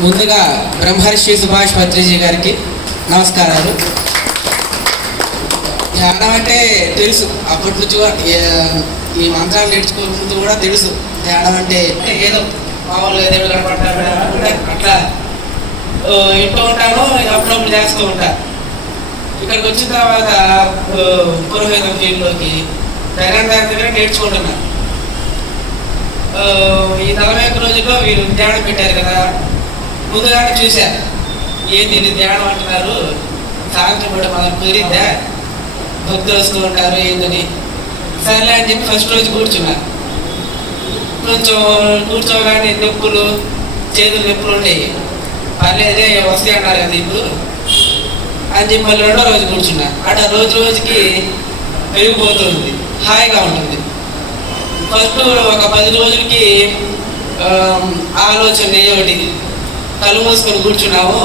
ముందుగా బ్రహ్మర్షి సుభాష్ పత్రిజీ గారికి నమస్కారాలు. ధ్యానం అంటే తెలుసు. అప్పటి నుంచి ఈ మంత్రాలు నేర్చుకోకముందు కూడా తెలుసు. ధ్యానం అంటే ఏదో మామూలుగా దేవుడు కనపడతాడు అట్లా ఇంట్లో ఉంటాను అప్పుడప్పుడు చేస్తూ ఉంటా. ఇక్కడికి వచ్చిన తర్వాత ఓ, పురోహితం ఫీల్డ్లోకి జగన్ దగ్గర నేర్చుకుంటున్నాను ఈ నలభై ఒక్క రోజుల్లో వీరు ధ్యానం పెట్టారు కదా ముందుగానే చూశాను ఏంది ఇది ధ్యానం అంటున్నారు? సాయంత్రం పూట మనకు కుదిరిద్దా భక్తులు వస్తూ ఉంటారు ఏందని సరే అని చెప్పి ఫస్ట్ రోజు కూర్చున్నాను కొంచెం కూర్చోగానే నొప్పులు చేతులు నొప్పులు ఉండేవి పర్లేదే వస్తే అన్నారు కదా ఇప్పుడు. అని చెప్పి మళ్ళీ రెండో రోజు కూర్చున్నా. అట్లా రోజు రోజుకి పెరిగిపోతుంది హాయిగా ఉంటుంది. ఫస్ట్ ఒక పది రోజులకి ఆలోచన ఏ ఒకటి. కళ్ళు మూసుకొని కూర్చున్నాము.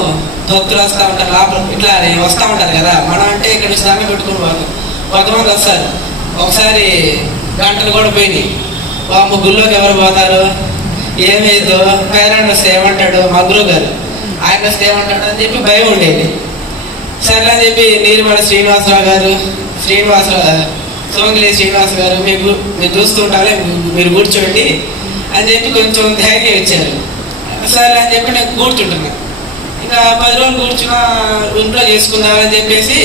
భక్తులు వస్తూ ఉంటారు. లోపల ఇట్లా వస్తూ ఉంటారు కదా. మనం అంటే ఇక్కడ నుంచి దాన్ని పెట్టుకుని వాళ్ళు కొంతమంది వస్తారు ఒకసారి గంటలు కూడా పోయినాయి. ఆ గుళ్ళోకి ఎవరు పోతారు? ఏమేదో పేరెంట్ వస్తే ఏమంటాడు? మా గురువు గారు. ఆయన వస్తే ఏమంటాడు అని చెప్పి భయం ఉండేది. సరే అని చెప్పి నీరుమల శ్రీనివాసరావు గారు శ్రీనివాసరావు సోంగిలి శ్రీనివాస్ గారు మీకు మీరు చూస్తుంటారే మీరు కూర్చోండి అని చెప్పి కొంచెం ధైర్యం ఇచ్చారు. సరే అని చెప్పి నేను కూర్చుంటుంది. ఇంకా పది రోజులు కూర్చున్నా ఇంట్లో చేసుకుందామని చెప్పేసి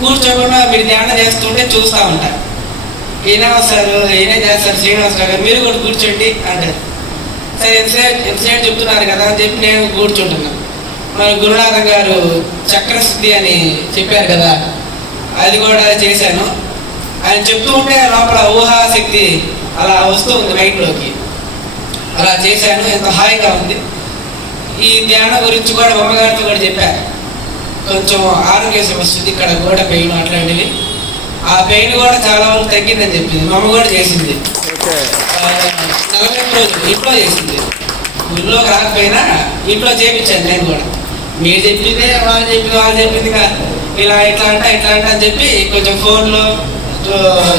కూర్చోకుండా మీరు ధ్యానం చేస్తుంటే చూస్తూ ఉంటా. ఈయన వస్తారు ఈయన చేస్తారు శ్రీనివాస్ గారు? మీరు కూడా కూర్చోండి అంటారు. సరే ఎంతసేపు ఎంతసేపు చెప్తున్నారు కదా అని చెప్పి నేను కూర్చుంటున్నాను మరి గురునాథం గారు చక్రశుద్ధి అని చెప్పారు కదా అది కూడా చేశాను. ఆయన చెప్తూ ఉంటే లోపల ఊహాశక్తి అలా వస్తూ ఉంది మైండ్లోకి. అలా చేశాను ఎంత హాయిగా ఉంది. ఈ ధ్యానం గురించి కూడా అమ్మగారితో కూడా చెప్పారు కొంచెం ఆరోగ్య సమస్య ఉంది ఇక్కడ కూడా పెయిన్ అట్లాంటివి. ఆ పెయిన్ కూడా చాలా వరకు తగ్గిందని చెప్పింది. మా అమ్మ కూడా చేసింది. నలభై రోజులు ఇంట్లో చేసింది. ఊళ్ళో రాకపోయినా ఇంట్లో చేయించాను నేను కూడా. మీరు చెప్పిందే వాళ్ళు చెప్పింది వాళ్ళు చెప్పింది కాదు. ఇలా ఇట్లా అంట ఇట్లా అంట అని చెప్పి కొంచెం ఫోన్లో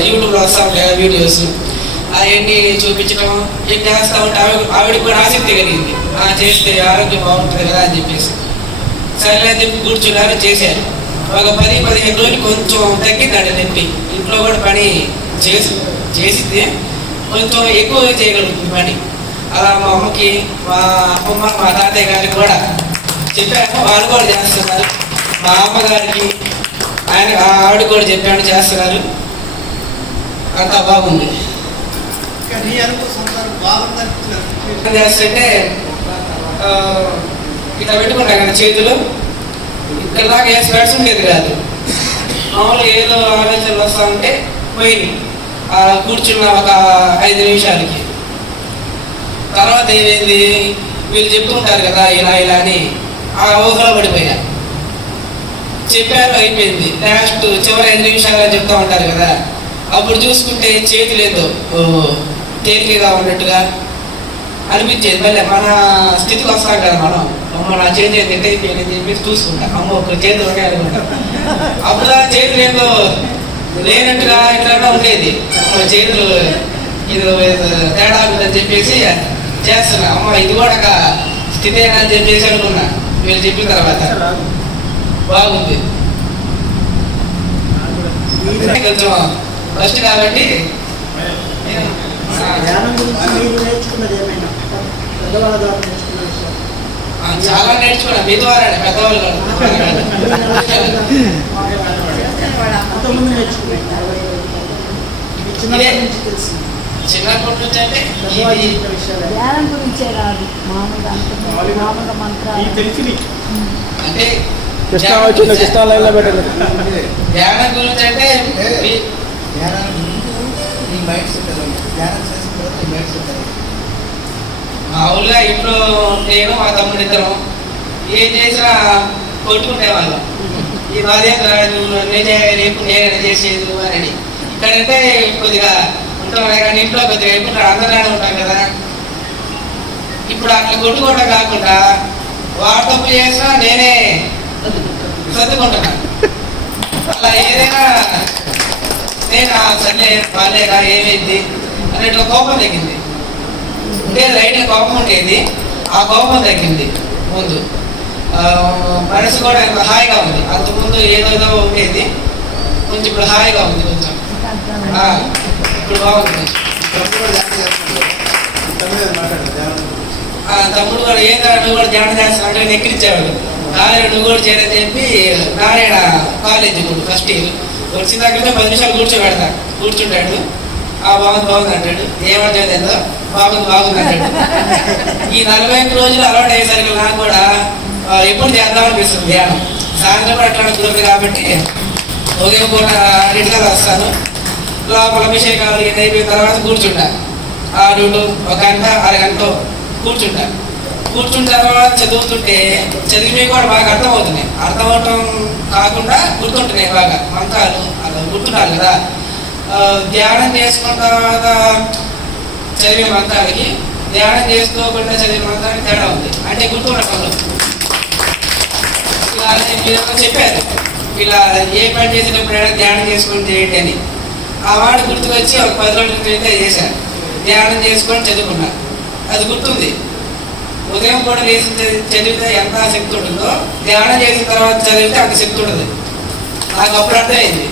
యూట్యూబ్లో వస్తాం కదా వీడియోస్. అవన్నీ చూపించడం ఏం చేస్తూ ఉంటే ఆవిడ ఆవిడకి కూడా ఆసక్తి కలిగింది. ఆ చేస్తే ఆరోగ్యం బాగుంటుంది కదా అని చెప్పేసి. సరే అని చెప్పి కూర్చున్నారు చేశారు. ఒక పది పదిహేను రోజులు కొంచెం తగ్గిందండి నొప్పి. ఇంట్లో కూడా పని చేసి చేసింది. కొంచెం ఎక్కువ చేయగలుగుతుంది పని. అలా మా అమ్మకి మా అమ్మమ్మ మా తాతయ్య గారికి కూడా చెప్పాను వాళ్ళు కూడా చేస్తున్నారు. మా అమ్మగారికి ఆయన ఆవిడ కూడా చెప్పాను చేస్తున్నారు. అంతా బాగుంది. చేస్తుంటే ఇట్లా పెట్టుకుంటా కదా చేతులు. ఇక్కడ దాకా ఏ స్పెట్స్ ఉండేది కాదు. మామూలుగా ఏదో ఆలోచనలు వస్తా ఉంటే పోయింది కూర్చున్న ఒక ఐదు నిమిషాలకి. తర్వాత ఏమైంది? వీళ్ళు చెప్తుంటారు కదా ఇలా ఇలా అని. ఆ ఊహలో పడిపోయా. చెప్పారు అయిపోయింది. లాస్ట్ చివరి ఐదు నిమిషాలు చెప్తా ఉంటారు కదా. అప్పుడు చూసుకుంటే చేతులు ఓహో. తేలికగా ఉన్నట్టుగా అనిపించేది. మళ్ళీ మన స్థితికి వస్తాం కదా మనం. అమ్మ నా చేతి అయిపోయింది అని చెప్పేసి చూసుకుంటా. అమ్మ ఒక చేతులు ఉన్నాయి అనుకుంటా అప్పుడు ఆ చేతులు లేనట్టుగా ఇట్లా ఉండేది. అమ్మ చేతులు ఇది తేడా ఉందని చెప్పేసి చేస్తున్నా. అమ్మ ఇది కూడా ఒక స్థితేనా అని చెప్పేసి అనుకున్నా. వీళ్ళు చెప్పిన తర్వాత. బాగుంది. కొంచెం ఫస్ట్ కాబట్టి ధ్యానం గురించి మీరు నేర్చుకున్నది ఏమైనా పెద్దవాళ్ళ ద్వారా నేర్చుకున్న విషయం చాలా నేర్చుకున్నా మీ ద్వారా పెద్దవాళ్ళు. అంతకుముందు నేర్చుకున్నాను చిన్నప్పటి నుంచి తెలిసింది చిన్నప్పటి నుంచి అంటే ధ్యానం గురించే రాదు మామూలుగా అనుకుంటున్నాను మామూలుగా మంత్రాలు అంటే కృష్ణ ధ్యానం వచ్చింది గురించి- కృష్ణ లైన్లో పెట్టండి ధ్యానం గురించి అంటే ధ్యానానికి ముందు ధ్యానం చేసిన తర్వాత బయట మైండ్ మామూలుగా ఇంట్లో నేను మా తమ్ముడు ఇద్దరం ఏం చేసినా కొట్టుకునేవాళ్ళం ఈ బాధ్యత రాదు నేనే రేపు నేనే చేసేది అని. ఇక్కడంటే కొద్దిగా ఉంటాం కానీ ఇంట్లో కొద్దిగా ఎప్పుడు అందరానే ఉంటాం కదా. ఇప్పుడు అట్లా కొట్టుకోవడం కాకుండా వాడు తప్పు చేసినా నేనే సర్దుకుంటున్నా అలా ఏదైనా నేను ఆ సర్లే బాగాలేదా ఏమైంది? అన్నట్టు కోపం తగ్గింది. ఉండేది రైట్ కోపం ఉండేది ఆ కోపం తగ్గింది ముందు. మనసు కూడా ఎంత హాయిగా ఉంది. అంతకుముందు ఏదోదో ఉండేది కొంచెం ఇప్పుడు హాయిగా ఉంది కొంచెం. ఇప్పుడు బాగుంది. తమ్ముడు కూడా ఏదో మాట్లాడు, ఆ తమ్ముడు కూడా ఏం కాదు నువ్వు కూడా ధ్యానం చేస్తావు అంటే నారాయణ నువ్వు కూడా చేరని చెప్పి నారాయణ కాలేజీ ఫస్ట్ ఇయర్. వచ్చిన దగ్గర పది నిమిషాలు కూర్చోబెడతా. కూర్చుంటాడు. ఆ బాగుంది బాగుంది అంటాడు. ఏమంటాడు ఏందో బాగుంది బాగుంది అంటాడు. ఈ నలభై ఐదు రోజులు అలవాటు అయ్యేసరికి నాకు కూడా ఎప్పుడు చేద్దాం అనిపిస్తుంది ధ్యానం. సాయంత్రం కూడా అట్లా కుదరదు కాబట్టి ఉదయం పూట రెండుగా వస్తాను. లోపల అభిషేకాలు ఇవన్నీ అయిపోయిన తర్వాత కూర్చుంటా. ఆరు ఒక గంట అరగంట కూర్చుంటాను కూర్చుని తర్వాత చదువుతుంటే చదివినవి కూడా బాగా అర్థమవుతున్నాయి. అర్థమవటం కాకుండా గుర్తుంటున్నాయి బాగా. మంత్రాలు అలా గుర్తుంటారు కదా. ధ్యానం చేసుకున్న తర్వాత చదివే మంత్రాలకి ధ్యానం చేసుకోకుండా చదివే మంత్రానికి తేడా ఉంది. అంటే గుర్తుండటంలో ఇలా మీరు చెప్పారు? ఇలా ఏ పని చేసినప్పుడైనా ధ్యానం చేసుకొని చేయండి అని. ఆ వాడు గుర్తుకొచ్చి ఒక పది రోజుల క్రితం చేశాను ధ్యానం చేసుకొని చదువుకున్నాను అది గుర్తుంది. ఉదయం కూడా లేచి చదివితే ఎంత శక్తి ఉంటుందో ధ్యానం చేసిన తర్వాత చదివితే అంత శక్తి ఉంటుంది. నాకు అప్పుడు అర్థమైంది.